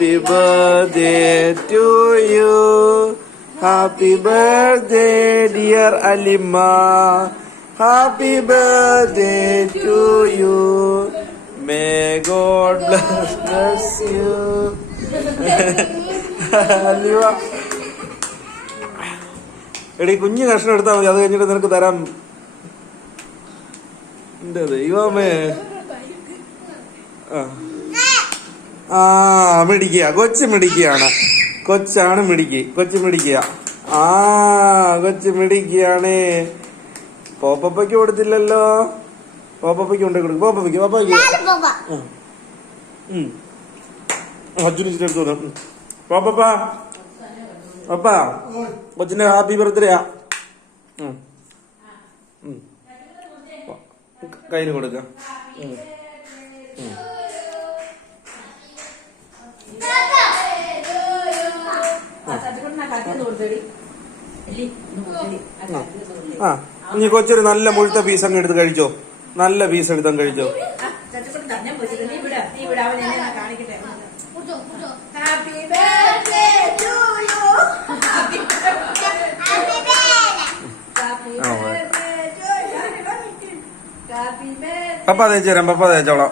Happy birthday to you. Happy birthday, dear Alima. Happy birthday to you. May God bless you. Alima. എടി കുഞ്ഞു കഷ്ണം എടുത്താൽ മതി, അത് കഴിഞ്ഞിട്ട് നിനക്ക് തരാം. എന്റെ ദൈവമേ. ആ മിടിക്കുക, കൊച്ചു മിടിക്കുകയാണ്. കൊച്ചാണ് മിടിക്ക്, കൊച്ചു മിടിക്കുക. ആ കൊച്ചു മിടിക്കുകയാണ്. പോപ്പയ്ക്ക് കൊടുത്തില്ലല്ലോ. പോപ്പയ്ക്ക് കൊണ്ടേ കൊടുക്കും. പോപ്പയ്ക്ക് അച്ഛന് ഇച്ചിരി എടുത്തു. പോപ്പ പപ്പാ കൊച്ചിന്റെ ഹാപ്പി ബർത്ത്ഡേയാ. കയ്യില് കൊടുക്കാം. ആ ഇനി കൊച്ചൊരു നല്ല മുഴുത്ത പീസ് അങ്ങ് എടുത്ത് കഴിച്ചോ. നല്ല പീസ് എടുത്താൽ കഴിച്ചോ. പപ്പ തേച്ചു തരാം, പപ്പ തേച്ചോളാം.